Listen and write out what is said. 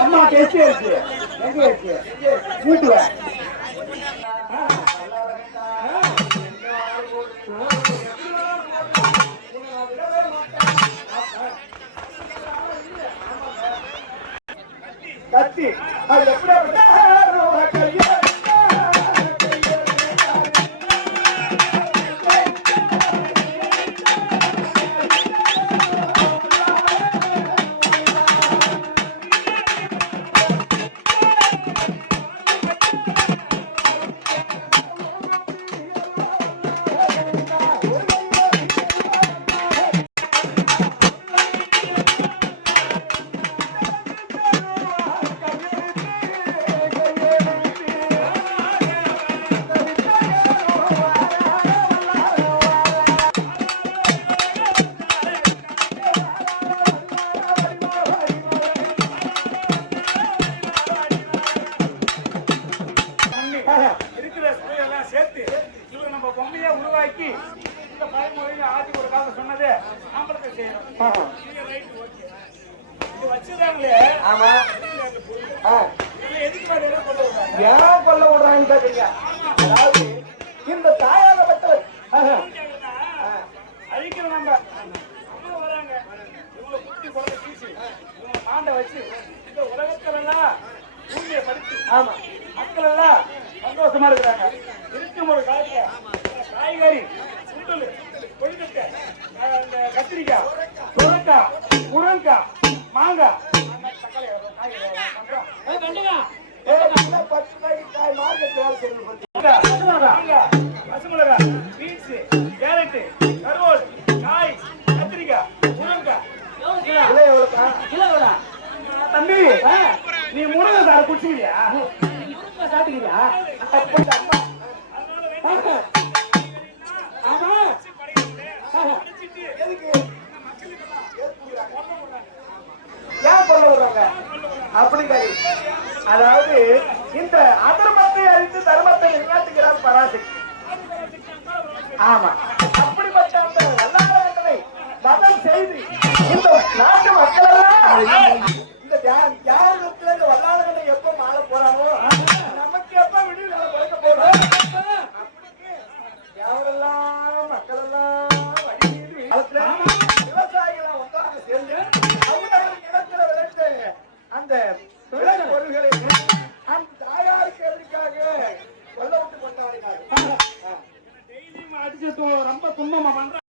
அம்மா டெஸ்ட் இருக்கு எங்க இருக்கு வீட்டுல கத்தி அது எப்படி உருவாக்கி இந்த பழமொழியை ஆட்சி ஒரு காலத்தை சொன்னது ஆம்பளத்தை செய்யணும். இது வச்சுதாங்களே ஆமா எதுக்கு ஏன் கொல்ல விடுறாங்கன்னு கேட்டீங்க. அதாவது இந்த தாயாகப்பட்டவர் அழிக்கிற நம்ம அம்மா வராங்க இவங்களை குட்டி குழந்தை வீசி இவங்க மாண்டை வச்சு இந்த உலகத்துல எல்லாம் பூமியை படுத்தி ஆமா மக்கள் எல்லாம் சந்தோஷமா இருக்கிறாங்க. இருக்கும் ஒரு காலத்துல காய்கறி சுண்டல் கொழுக்கட்டை கத்திரிக்காய் சுரக்காய் முருங்காய் மாங்காய் பசுமிளகா பீன்ஸ் கேரட் கருவோல் காய் கத்திரிக்காய் முருங்காய் தம்பி நீ முருங்கை சார் குடிச்சுக்கிறியா சாப்பிட்டுக்கிறியா அப்படி அதாவது இந்த அதர்மத்தை அழித்து தர்மத்தை நிலைநாட்டுகிறார் பராசக்தி. ஆமா அப்படிப்பட்ட அந்த வல்லாளர்களை மதம் செய்து இந்த நாட்டு மக்கள் எல்லாம் இந்த தியாகத்துல இந்த வல்லாளர்களை எப்ப மாற போறாங்களோ நமக்கு எப்ப விடுதலை கொடுக்க போறோம். யாரெல்லாம் மக்கள் எல்லாம் விவசாயிகளை ஒன்றாக சேர்ந்து அவங்க இடத்துல விளைத்து அந்த விளை பொருள்களை அந்த தாயாருக்கு எதற்காக கொல்ல விட்டு கொண்டாடினார். ரொம்ப துன்பமா பண்ற